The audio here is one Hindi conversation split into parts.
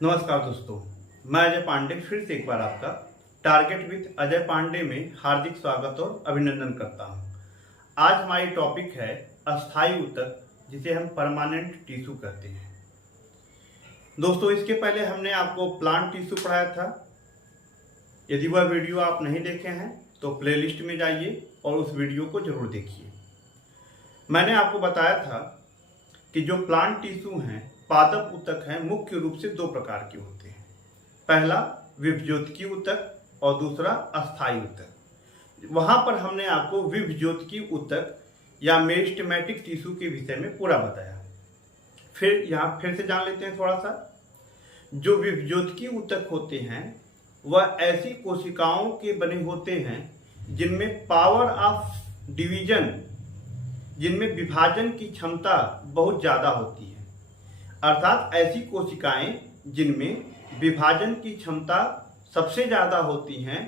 नमस्कार दोस्तों, मैं अजय पांडे फिर से एक बार आपका टारगेट विद अजय पांडे में हार्दिक स्वागत और अभिनंदन करता हूं। आज हमारी टॉपिक है अस्थायी ऊतक, जिसे हम परमानेंट टिश्यू कहते हैं। दोस्तों, इसके पहले हमने आपको प्लांट टिश्यू पढ़ाया था। यदि वह वीडियो आप नहीं देखे हैं तो प्लेलिस्ट में जाइए और उस वीडियो को जरूर देखिए। मैंने आपको बताया था कि जो प्लांट टिश्यू हैं, पादप ऊतक हैं, मुख्य रूप से दो प्रकार के होते हैं। पहला विभज्योतकी ऊतक और दूसरा अस्थायी ऊतक। वहां पर हमने आपको विभज्योतकी ऊतक या मेरिस्टेमेटिक टिश्यू के विषय में पूरा बताया। फिर से जान लेते हैं थोड़ा सा। जो विभज्योतकी ऊतक होते हैं वह ऐसी कोशिकाओं के बने होते हैं जिनमें पावर ऑफ डिवीजन, जिनमें विभाजन की क्षमता बहुत ज्यादा होती है। अर्थात ऐसी कोशिकाएं जिनमें विभाजन की क्षमता सबसे ज्यादा होती हैं,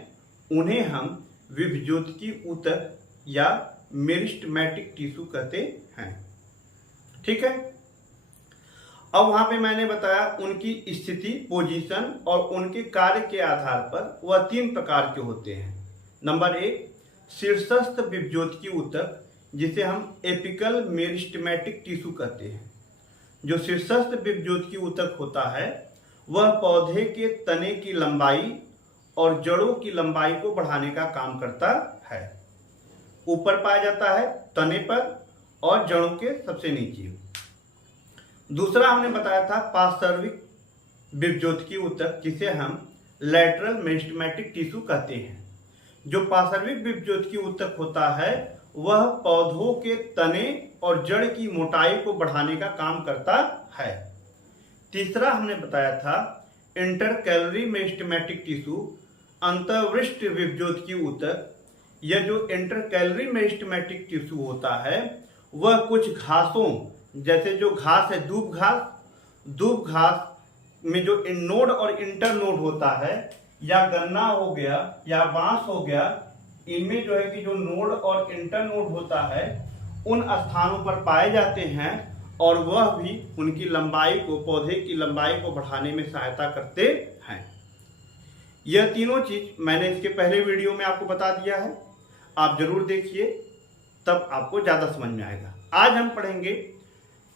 उन्हें हम विभज्योतकी ऊतक या मेरिस्टेमेटिक टिश्यू कहते हैं। ठीक है। अब वहां पे मैंने बताया उनकी स्थिति, पोजीशन और उनके कार्य के आधार पर वह तीन प्रकार के होते हैं। नंबर 1, शीर्षस्थ विभज्योतकी ऊतक, जिसे हम एपिकल मेरिस्टेमेटिक टिश्यू कहते हैं। जो शीर्षस्थ विभज्योतकी ऊतक होता है वह पौधे के तने की लंबाई और जड़ों की लंबाई को बढ़ाने का काम करता है। ऊपर पाया जाता है तने पर और जड़ों के सबसे नीचे। दूसरा हमने बताया था पार्श्विक विभज्योतकी ऊतक, जिसे हम लैटरल मेरिस्टेमेटिक टिश्यू कहते हैं। जो पार्श्विक विभज्योतकी ऊतक होता है वह पौधों के तने और जड़ की मोटाई को बढ़ाने का काम करता है। तीसरा हमने बताया था इंटरकैलरी मेरिस्टेमेटिक टिश्यू, अंतर्वृष्ट विभज्योतकी ऊतक। यह जो इंटरकैलरी मेरिस्टेमेटिक टिश्यू होता है वह कुछ घासों, जैसे जो घास है दूब घास में जो नोड और इंटर नोड होता है, या गन्ना हो गया या बांस हो गया, इनमें जो है कि जो नोड और इंटर नोड होता है उन स्थानों पर पाए जाते हैं और वह भी उनकी लंबाई को, पौधे की लंबाई को बढ़ाने में सहायता करते हैं। यह तीनों चीज मैंने इसके पहले वीडियो में आपको बता दिया है। आप जरूर देखिए, तब आपको ज्यादा समझ में आएगा। आज हम पढ़ेंगे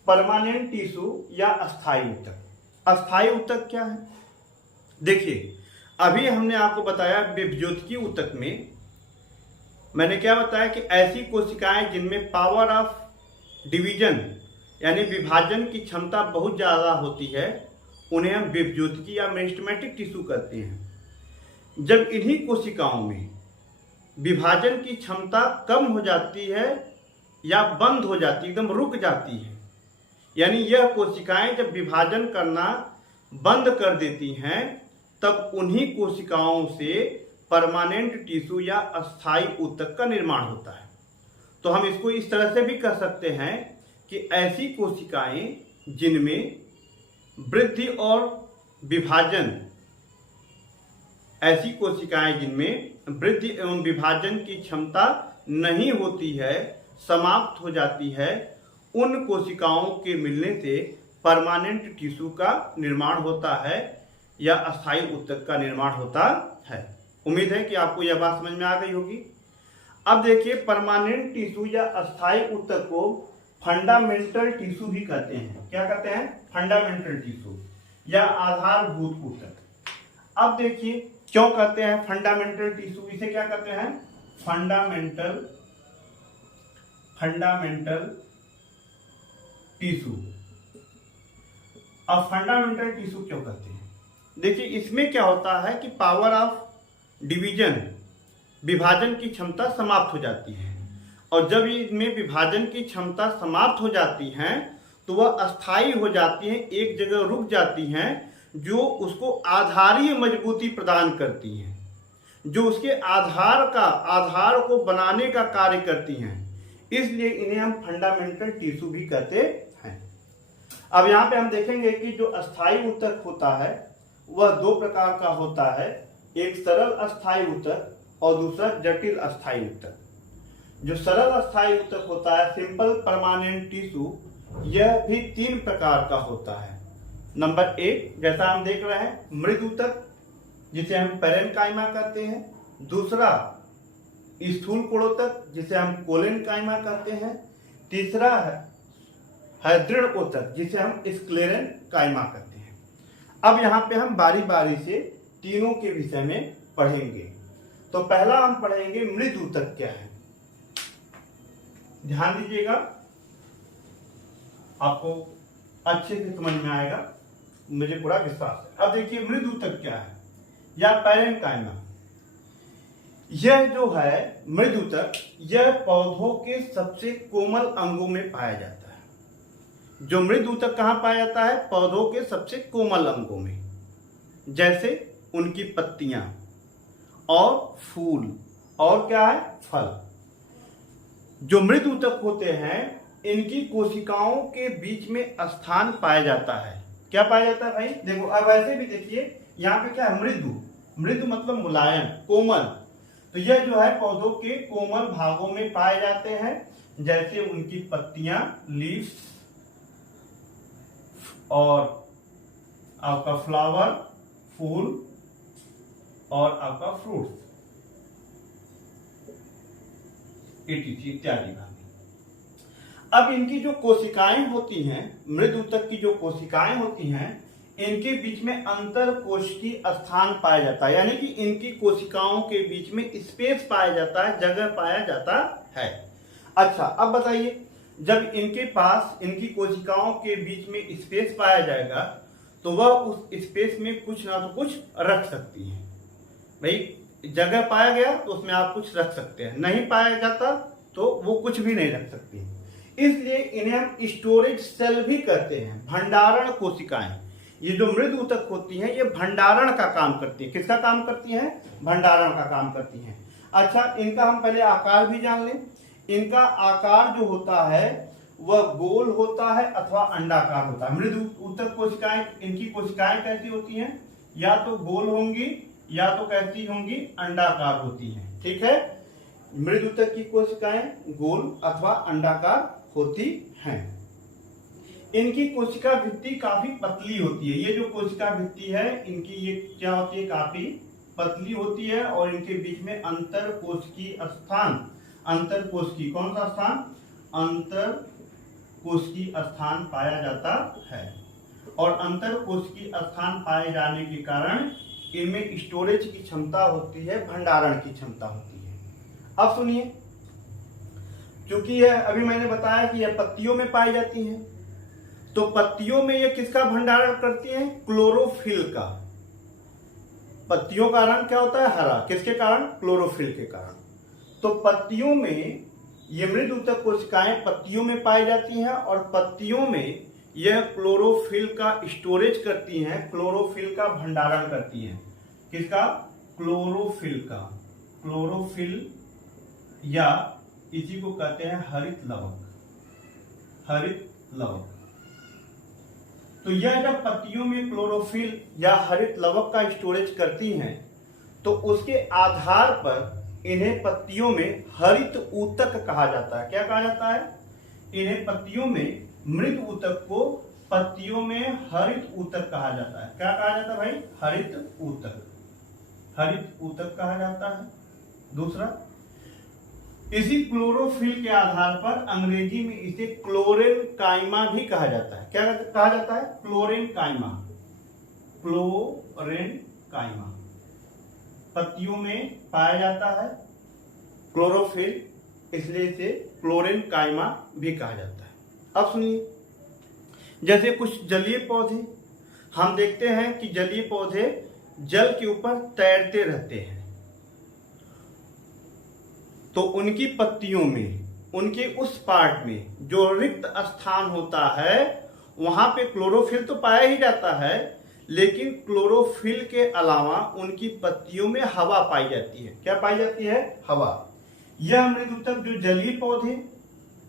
परमानेंट टिश्यू या अस्थायी ऊतक। अस्थायी ऊतक क्या है? देखिए, अभी हमने आपको बताया विभज्योतकी ऊतक में मैंने क्या बताया कि ऐसी कोशिकाएं जिनमें पावर ऑफ डिवीजन यानी विभाजन की क्षमता बहुत ज्यादा होती है, उन्हें हम विभज्योतकी या मेरिस्टेमेटिक टिश्यू कहते हैं। जब इन्हीं कोशिकाओं में विभाजन की क्षमता कम हो जाती है या बंद हो जाती है, एकदम रुक जाती है, यानी यह कोशिकाएं जब विभाजन करना बंद कर देती हैं, तब उन्हीं कोशिकाओं से परमानेंट टिश्यू या अस्थायी ऊतक का निर्माण होता है। तो हम इसको इस तरह से भी कह सकते हैं कि ऐसी कोशिकाएं जिनमें वृद्धि और विभाजन, ऐसी कोशिकाएं जिनमें वृद्धि एवं विभाजन की क्षमता नहीं होती है, समाप्त हो जाती है, उन कोशिकाओं के मिलने से परमानेंट टिश्यू का निर्माण होता है या अस्थायी ऊतक का निर्माण होता है। उम्मीद है कि आपको यह बात समझ में आ गई होगी। अब देखिए, परमानेंट टिश्यू या अस्थायी ऊतक को फंडामेंटल टिश्यू भी कहते हैं। क्या कहते हैं? फंडामेंटल टिश्यू या आधारभूत ऊतक। अब देखिए, क्यों कहते हैं फंडामेंटल टिश्यू? इसे क्या कहते हैं? Fundamental tissue. अब फंडामेंटल टिश्यू क्यों कहते हैं? देखिए, इसमें क्या होता है कि पावर ऑफ डिवीजन, विभाजन की क्षमता समाप्त हो जाती है, और जब इनमें विभाजन की क्षमता समाप्त हो जाती है तो वह अस्थायी हो जाती है, एक जगह रुक जाती हैं, जो उसको आधारीय मजबूती प्रदान करती हैं, जो उसके आधार को बनाने का कार्य करती हैं। इसलिए इन्हें हम फंडामेंटल टिश्यू भी कहते हैं। अब यहाँ पे हम देखेंगे कि जो अस्थायी ऊतक होता है वह दो प्रकार का होता है, एक सरल अस्थायी ऊतक और दूसरा जटिल अस्थायी ऊतक। जो सरल अस्थायी ऊतक होता है, सिंपल परमानेंट टिश्यू, यह भी तीन प्रकार का होता है। नंबर 1 जैसा हम देख रहे हैं मृद ऊतक जिसे हम पैरेन्काइमा कहते हैं, दूसरा स्थूल कोड़ोतक जिसे हम कोलेनकाइमा कहते हैं, तीसरा है दृढ़ ऊतक जिसे हम स्क्लेरेनकाइमा कहते हैं। अब यहाँ पे हम बारी बारी से तीनों के विषय में पढ़ेंगे। तो पहला हम पढ़ेंगे मृद ऊतक क्या है। ध्यान दीजिएगा, आपको अच्छे से समझ में आएगा, मुझे पूरा विश्वास है। अब देखिए मृद ऊतक क्या है या पैरेन्काइमा। यह जो है मृद ऊतक, यह पौधों के सबसे कोमल अंगों में पाया जाता है। जो मृद ऊतक कहाँ पाया जाता है? पौधों के सबसे कोमल अंगों में, जैसे उनकी पत्तियां और फूल और क्या है, फल। जो मृद ऊतक होते हैं इनकी कोशिकाओं के बीच में स्थान पाया जाता है। क्या पाया जाता है भाई? देखो अब ऐसे भी देखिए, यहाँ पे क्या है, मृदु। मृदु मतलब मुलायम, कोमल। तो यह जो है पौधों के कोमल भागों में पाए जाते हैं, जैसे उनकी पत्तियां, लीव्स, और आपका फ्लावर, फूल, और आपका फ्रूट इत्यादि। अब इनकी जो कोशिकाएं होती हैं, मृद ऊतक की जो कोशिकाएं होती हैं, इनके बीच में अंतर कोशिकीय स्थान पाया जाता है, यानी कि इनकी कोशिकाओं के बीच में स्पेस पाया जाता है, जगह पाया जाता है। अच्छा अब बताइए, जब इनके पास इनकी कोशिकाओं के बीच में स्पेस पाया जाएगा तो वह उस स्पेस में कुछ ना तो कुछ रख सकती है। भाई जगह पाया गया तो उसमें आप कुछ रख सकते हैं, नहीं पाया जाता तो वो कुछ भी नहीं रख सकती। इसलिए इन्हें हम स्टोरेज सेल भी कहते हैं, भंडारण कोशिकाएं। ये जो मृद ऊतक होती हैं ये भंडारण का काम करती है। किसका काम करती हैं? भंडारण का काम करती हैं। अच्छा इनका हम पहले आकार भी जान लें। इनका आकार जो होता है वह गोल होता है अथवा अंडाकार होता है। मृद ऊतक कोशिकाएं, इनकी कोशिकाएं कैसी होती हैं? या तो गोल होंगी या तो कैसी होंगी, अंडाकार होती हैं। ठीक है, मृद ऊतक की कोशिकाएं गोल अथवा अंडाकार होती हैं। इनकी कोशिका भित्ति काफी पतली होती है। ये जो कोशिका भित्ति है इनकी ये क्या होती है, काफी पतली होती है, और इनके बीच में अंतर कोशिकीय स्थान, अंतर कोशिकीय कौन सा स्थान? अंतर कोशिकीय स्थान पाया जाता है। और अंतर कोशिकीय स्थान पाए जाने के कारण इनमें स्टोरेज की क्षमता होती है, भंडारण की क्षमता होती है। अब सुनिए, क्योंकि यह अभी मैंने बताया कि यह पत्तियों में पाई जाती हैं, तो पत्तियों में यह किसका भंडारण करती हैं? क्लोरोफिल का। पत्तियों का रंग क्या होता है? हरा। किसके कारण? क्लोरोफिल के कारण। तो पत्तियों में ये मृद ऊतक कोशिकाएं पत्तियों में पाई जाती हैं, और पत्तियों में यह क्लोरोफिल का स्टोरेज करती हैं, क्लोरोफिल का भंडारण करती हैं। किसका? क्लोरोफिल का। क्लोरोफिल या इसी को कहते हैं हरित लवक, हरित लवक। तो यह जब पत्तियों में क्लोरोफिल या हरित लवक का स्टोरेज करती हैं तो उसके आधार पर इन्हें पत्तियों में हरित ऊतक कहा जाता है। क्या कहा जाता है? इन्हें पत्तियों में, मृद ऊतक को पत्तियों में हरित ऊतक कहा जाता है। क्या कहा जाता है भाई? हरित ऊतक, हरित ऊतक कहा जाता है। दूसरा, इसी क्लोरोफिल के आधार पर अंग्रेजी में इसे क्लोरेनकाइमा भी कहा जाता है। क्या कहा जाता है? Chlorenchyma, chlorenchyma. पत्तियों में पाया जाता है क्लोरोफिल, इसलिए इसे क्लोरेनकाइमा भी कहा जाता है। अब सुनिए, जैसे कुछ जलीय पौधे, हम देखते हैं कि जलीय पौधे जल के ऊपर तैरते रहते हैं, तो उनकी पत्तियों में, उनके उस पार्ट में जो रिक्त स्थान होता है वहां पे क्लोरोफिल तो पाया ही जाता है, लेकिन क्लोरोफिल के अलावा उनकी पत्तियों में हवा पाई जाती है। क्या पाई जाती है? हवा। यह मृद ऊतक जो जलीय पौधे,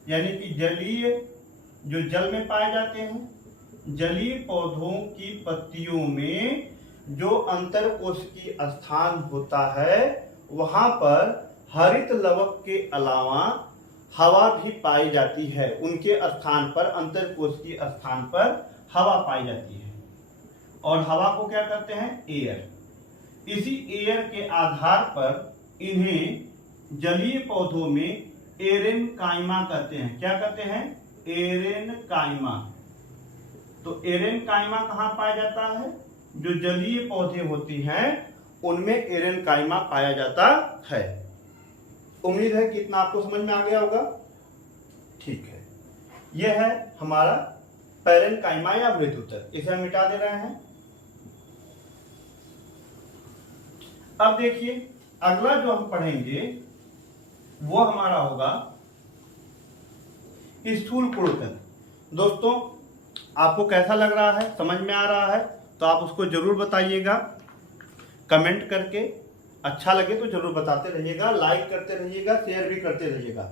यानी कि जलीय जो जल में पाए जाते हैं, जलीय पौधों की पत्तियों में जो अंतरकोशिकीय स्थान होता है वहां पर हरित लवक के अलावा हवा भी पाई जाती है। उनके स्थान पर, अंतरकोशिकीय स्थान पर हवा पाई जाती है। और हवा को क्या करते हैं, एयर। इसी एयर के आधार पर इन्हें जलीय पौधों में एरेनकाइमा कहते हैं। क्या कहते हैं, एरेनकाइमा। तो एरेनकाइमा कहाँ पाया जाता है, जो जलीय पौधे होती हैं उनमें एरेनकाइमा पाया जाता है। उम्मीद है कि इतना आपको समझ में आ गया होगा। ठीक है, यह है हमारा पैरेनकाइमा या मृदुतक। इसे हम मिटा दे रहे हैं। अब देखिए अगला जो हम पढ़ेंगे वो हमारा होगा स्थूल कुड़ोतक। दोस्तों आपको कैसा लग रहा है, समझ में आ रहा है तो आप उसको जरूर बताइएगा कमेंट करके। अच्छा लगे तो जरूर बताते रहिएगा, लाइक करते रहिएगा, शेयर भी करते रहिएगा।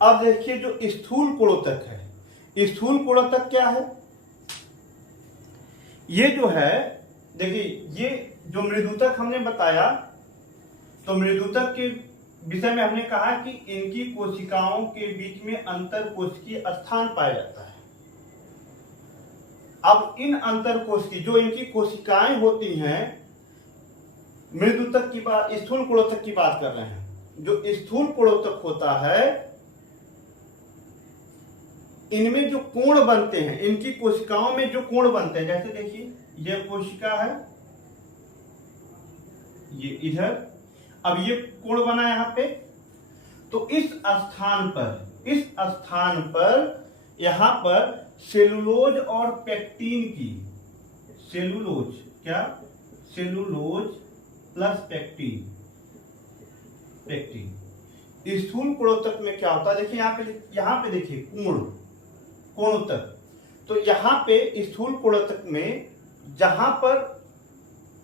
अब देखिए जो स्थूल कुड़ोतक है, स्थूल कुड़ोतक क्या है, ये जो है देखिए, ये जो मृदुतक हमने बताया, तो मृदुतक के विषय में हमने कहा कि इनकी कोशिकाओं के बीच में अंतर कोशिकीय स्थान पाया जाता है। अब इन अंतर कोशिकीय जो इनकी कोशिकाएं होती हैं, मृदुतक की बात, स्थूल कुड़ोतक की बात कर रहे हैं। जो स्थूल कुड़ोतक होता है, इनमें जो कोण बनते हैं, इनकी कोशिकाओं में जो कोण बनते हैं, जैसे देखिए यह कोशिका है, ये इधर, अब ये कोण बना यहां पे, तो इस स्थान पर यहां पर सेलुलोज और पेक्टिन की, सेलुलोज क्या, सेलुलोज प्लस पेक्टिन, स्थूल कुड़ोतक में क्या होता है, देखिए यहां पे देखिए कोणोतक। तो यहां पे स्थूल कुड़ोतक में जहां पर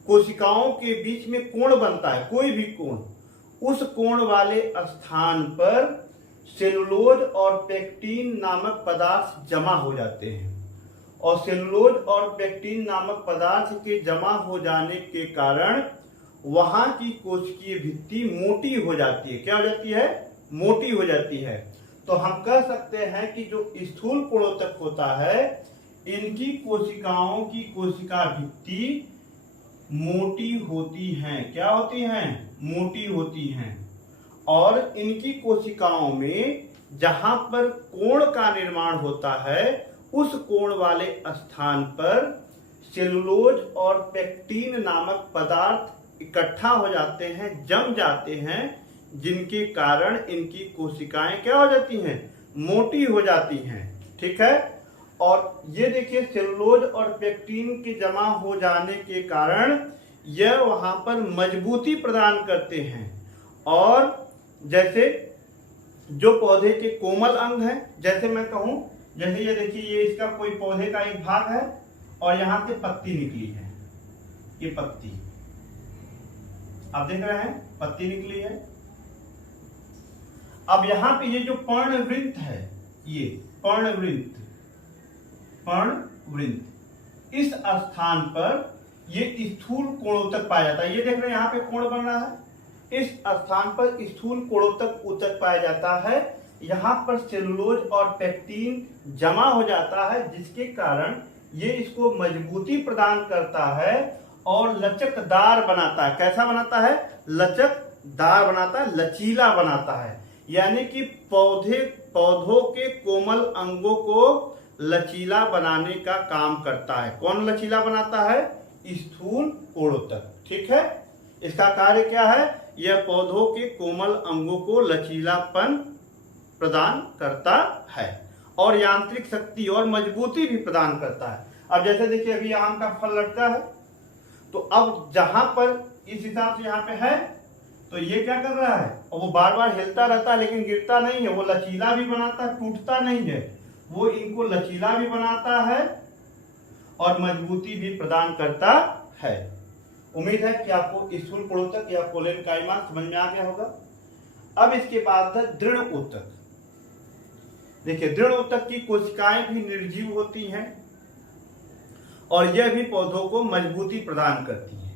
कोशिकाओं के बीच में कोण बनता है, कोई भी कोण, उस कोण वाले स्थान पर सेलुलोज और पेक्टिन नामक पदार्थ जमा हो जाते हैं। और सेलुलोज और पेक्टिन नामक पदार्थ के जमा हो जाने के कारण वहां की कोशिकीय भित्ति मोटी हो जाती है। क्या हो जाती है, मोटी हो जाती है। तो हम कह सकते हैं कि जो स्थूल कुड़ोतक होता है, इनकी कोशिकाओं की कोशिका भित्ति मोटी होती हैं। क्या होती हैं, मोटी होती हैं। और इनकी कोशिकाओं में जहां पर कोण का निर्माण होता है, उस कोण वाले स्थान पर सेलुलोज और पेक्टिन नामक पदार्थ इकट्ठा हो जाते हैं, जम जाते हैं, जिनके कारण इनकी कोशिकाएं क्या हो जाती हैं, मोटी हो जाती हैं। ठीक है, और ये देखिए सेलुलोज और पेक्टिन के जमा हो जाने के कारण यह वहां पर मजबूती प्रदान करते हैं। और जैसे जो पौधे के कोमल अंग हैं, जैसे मैं कहूं, जैसे ये देखिए, ये इसका कोई पौधे का एक भाग है और यहां से पत्ती निकली है, ये पत्ती आप देख रहे हैं, पत्ती निकली है। अब यहां पे ये जो पर्णवृंत है, ये पर्णवृंत, इस स्थान पर ये स्थूल कोणोतक पाया जाता है। ये देख रहे हैं यहाँ पे कोण बन रहा है, इस स्थान पर स्थूल कोणोतक ऊतक पाया जाता है। यहाँ पर सेलुलोज और पेक्टिन जमा हो जाता है, जिसके कारण ये इसको मजबूती प्रदान करता है और लचकदार बनाता है। कैसा बनाता है, लचकदार बनाता है, लचीला बनाता है। यानी कि पौधों के कोमल अंगों को लचीला बनाने का काम करता है। कौन लचीला बनाता है, स्थूल कोणोतक। ठीक है, इसका कार्य क्या है, यह पौधों के कोमल अंगों को लचीलापन प्रदान करता है और यांत्रिक शक्ति और मजबूती भी प्रदान करता है। अब जैसे देखिए अभी आम का फल लटका है, तो अब जहां पर इस हिसाब से यहाँ पे है, तो ये क्या कर रहा है, और वो बार बार हिलता रहता है लेकिन गिरता नहीं है, वो लचीला भी बनाता है, टूटता नहीं है, वो इनको लचीला भी बनाता है और मजबूती भी प्रदान करता है। उम्मीद है कि आपको स्थूल कुड़ोतक या पैरेनकाइमा समझ में आ गया होगा। अब इसके बाद है दृढ़ ऊतक। देखिए दृढ़ ऊतक की कोशिकाएं भी निर्जीव होती हैं और यह भी पौधों को मजबूती प्रदान करती है।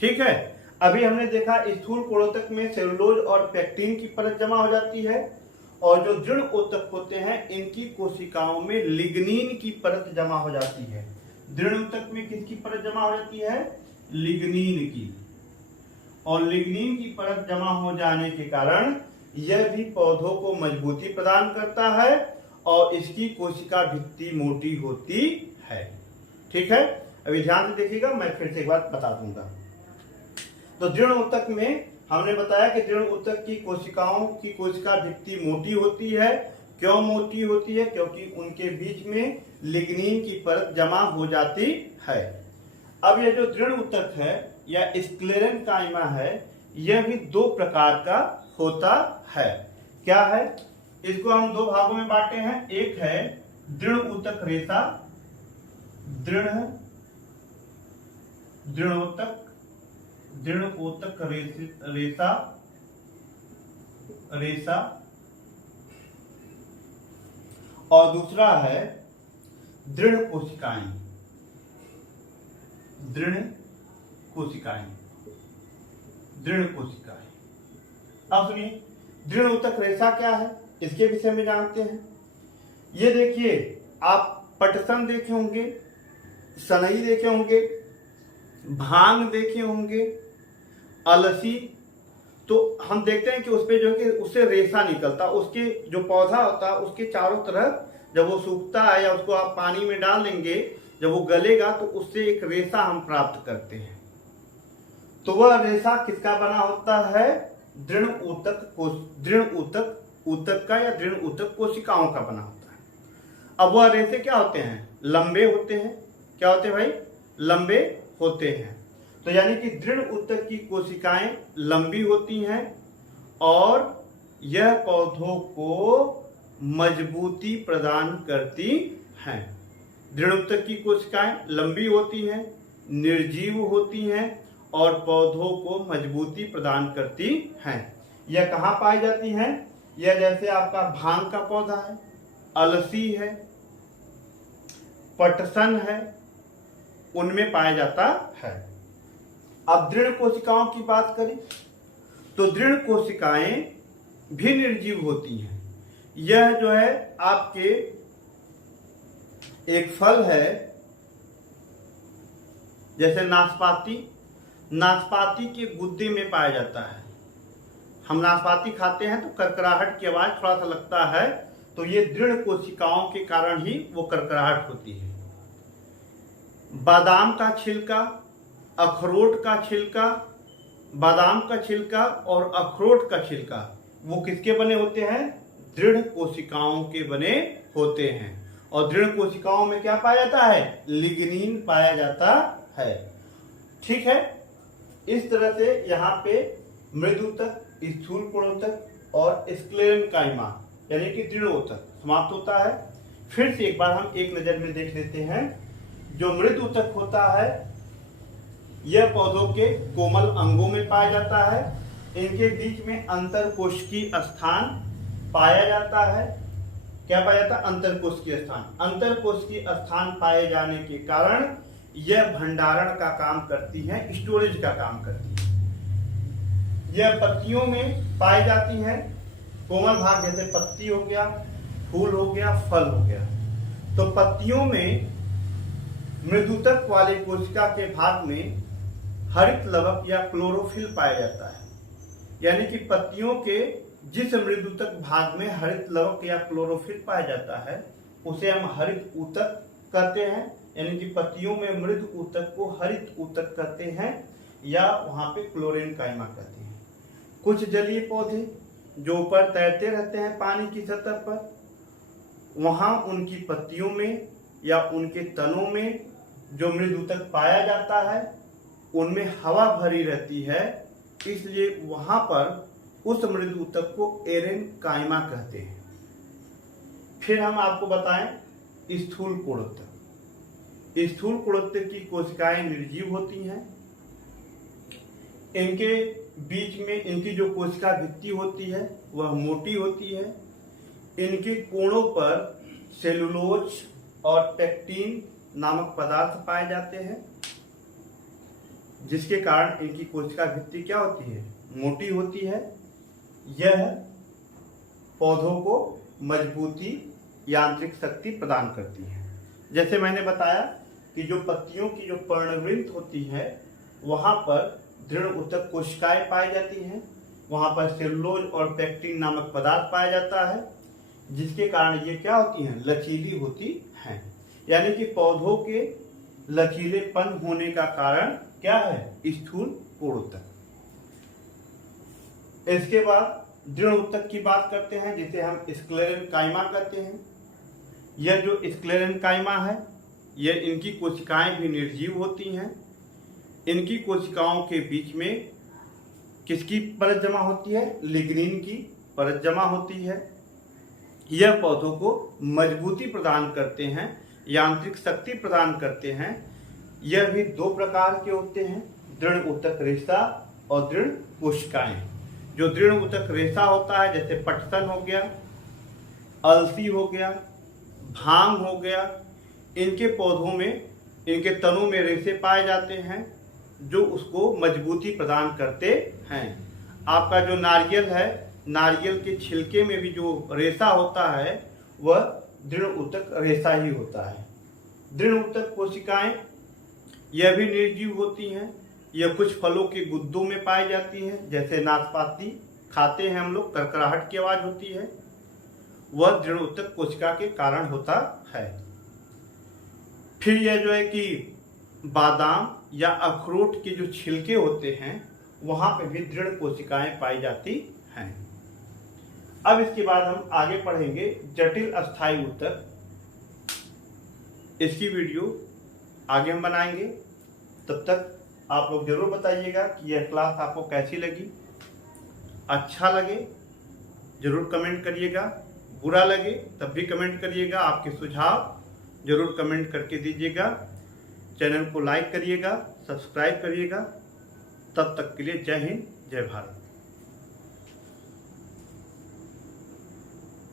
ठीक है, अभी हमने देखा स्थूल कुड़ोतक में सेलुलोज और पेक्टिन की परत जमा हो जाती है और जो दृढ़ ऊतक होते हैं, इनकी कोशिकाओं में लिग्निन की परत जमा हो जाती है। दृढ़ ऊतक में किसकी परत जमा हो जाती है? लिग्नीन की। और लिग्नीन की परत जमा हो जाने के कारण यह भी पौधों को मजबूती प्रदान करता है और इसकी कोशिका भित्ति मोटी होती है। ठीक है, अभी ध्यान से देखिएगा, मैं फिर से एक बार बता दूंगा। तो दृढ़ ऊतक में हमने बताया कि दृढ़ ऊतक की कोशिकाओं की कोशिका भित्ति मोटी होती है। क्यों मोटी होती है? क्योंकि उनके बीच में लिग्नीन की परत जमा हो जाती है। अब यह जो दृढ़ ऊतक है या स्क्लेरेन्काइमा है, यह भी दो प्रकार का होता है। क्या है? इसको हम दो भागों में बांटे हैं। एक है दृढ़ ऊतक रेशा, दृढ़ ऊतक रेशा, और दूसरा है दृढ़ कोशिकाएं। अब सुनिए, दृढ़ ऊतक रेशा क्या है, इसके विषय में जानते हैं। ये देखिए, आप पटसन देखे होंगे, सनई देखे होंगे, भांग देखे होंगे, अलसी, तो हम देखते हैं कि उस पे जो है उससे रेशा निकलता, उसके जो पौधा होता है उसके चारों तरफ जब वो सूखता है या उसको आप पानी में डाल देंगे, जब वो गलेगा तो उससे एक रेशा हम प्राप्त करते हैं। तो वह रेशा किसका बना होता है? दृढ़ ऊतक का या दृढ़ ऊतक कोशिकाओं का बना होता है। अब वह रेशे क्या होते हैं? लंबे होते हैं। क्या होते हैं भाई? लंबे होते हैं। तो यानी कि दृढ़ ऊतक की कोशिकाएं लंबी होती हैं और यह पौधों को मजबूती प्रदान करती हैं। दृढ़ ऊतक की कोशिकाएं लंबी होती हैं, निर्जीव होती हैं और पौधों को मजबूती प्रदान करती हैं। यह कहाँ पाई जाती हैं? यह जैसे आपका भांग का पौधा है, अलसी है, पटसन है, उनमें पाया जाता है। अब दृढ़ कोशिकाओं की बात करें तो दृढ़ कोशिकाएं भी निर्जीव होती हैं। यह जो है आपके एक फल है, जैसे नाशपाती के गुद्दे में पाया जाता है। हम नाशपाती खाते हैं तो करकराहट की आवाज थोड़ा सा लगता है, तो ये दृढ़ कोशिकाओं के कारण ही वो करकराहट होती है। बादाम का छिलका, अखरोट का छिलका, बादाम का छिलका और अखरोट का छिलका वो किसके बने होते हैं? दृढ़ कोशिकाओं के बने होते हैं। और दृढ़ कोशिकाओं में क्या पाया जाता है? लिग्नीन पाया जाता है। ठीक है, इस तरह से यहाँ पे मृदूतक, स्थूल कोणोतक और स्क्लेरेन्काइमा यानी कि दृढ़ ऊतक समाप्त होता है। फिर से एक बार हम एक नजर में देख लेते हैं। जो मृद ऊतक होता है यह पौधों के कोमल अंगों में पाया जाता है। इनके बीच में अंतरकोशिकीय स्थान पाया जाता है। क्या पाया जाता है? अंतरकोशिकीय स्थान। अंतरकोशिकीय स्थान पाए जाने के कारण यह भंडारण का काम करती है, स्टोरेज का काम करती है। यह पत्तियों में पाई जाती है। कोमल भाग जैसे पत्ती हो गया, फूल हो गया, फल हो गया। तो पत्तियों में मृदूतक वाले कोशिका के भाग में हरित लवक या क्लोरोफिल पाया जाता है। यानी कि पत्तियों के जिस मृदूतक भाग में हरित लवक या क्लोरोफिल पाया जाता है उसे हम हरित ऊतक कहते हैं। यानी कि पत्तियों में मृद ऊतक को हरित ऊतक कहते हैं या वहां पे क्लोरेन्काइमा कहते हैं। कुछ जलीय पौधे जो ऊपर तैरते रहते हैं पानी की सतह पर, वहां उनकी पत्तियों में या उनके तनों में जो मृदूतक पाया जाता है उनमें हवा भरी रहती है, इसलिए वहां पर उस मृदूतक को एरेन्काइमा कहते हैं। फिर हम आपको बताएं स्थूल कोणोतक। स्थूल कोणोतक की कोशिकाएं निर्जीव होती हैं। इनके बीच में इनकी जो कोशिका भित्ति होती है वह मोटी होती है। इनके कोणों पर सेलुलोज और पेक्टिन नामक पदार्थ पाए जाते हैं, जिसके कारण इनकी कोशिका भित्ति क्या होती है? मोटी होती है। यह पौधों को मजबूती, यांत्रिक शक्ति प्रदान करती है। जैसे मैंने बताया कि जो पत्तियों की जो पर्णवृंत होती है वहां पर दृढ़ ऊतक कोशिकाएं पाई जाती हैं, वहां पर सेलुलोज और पेक्टिन नामक पदार्थ पाया जाता है, जिसके कारण ये क्या होती हैं, लचीली होती हैं। यानी कि पौधों के लचीलेपन होने का कारण क्या है, स्थूल पूर्ण ऊतक। इसके बाद दृढ़ ऊतक की बात करते हैं जिसे हम स्क्लेरेन्काइमा कहते हैं। यह जो स्क्लेरेन्काइमा है यह इनकी कोशिकाएं भी निर्जीव होती हैं। इनकी कोशिकाओं के बीच में किसकी परत जमा होती है, लिग्निन की परत जमा होती है। यह पौधों को मजबूती प्रदान करते हैं, यांत्रिक शक्ति प्रदान करते हैं। यह भी दो प्रकार के होते हैं, दृढ़ ऊतक रेशा और दृढ़ कोशिकाएं। जो दृढ़ ऊतक रेशा होता है जैसे पटसन हो गया, अलसी हो गया, भांग हो गया, इनके पौधों में, इनके तनों में रेशे पाए जाते हैं जो उसको मजबूती प्रदान करते हैं। आपका जो नारियल है, नारियल के छिलके में भी जो रेशा होता है वह दृढ़ ऊतक रेशा ही होता है। दृढ़ ऊतक कोशिकाएं यह भी निर्जीव होती हैं। यह कुछ फलों के गुद्दों में पाई जाती हैं, जैसे नाशपाती खाते हैं हम लोग, करकराहट की आवाज होती है, वह दृढ़ ऊतक कोशिका के कारण होता है। फिर यह जो है कि बादाम या अखरोट के जो छिलके होते हैं वहां पे भी दृढ़ कोशिकाएं पाई जाती हैं। अब इसके बाद हम आगे पढ़ेंगे जटिल अस्थायी ऊतक। इसकी वीडियो आगे हम बनाएंगे। तब तक आप लोग जरूर बताइएगा कि यह क्लास आपको कैसी लगी। अच्छा लगे जरूर कमेंट करिएगा, बुरा लगे तब भी कमेंट करिएगा। आपके सुझाव जरूर कमेंट करके दीजिएगा। चैनल को लाइक करिएगा, सब्सक्राइब करिएगा। तब तक के लिए जय हिंद, जय भारत।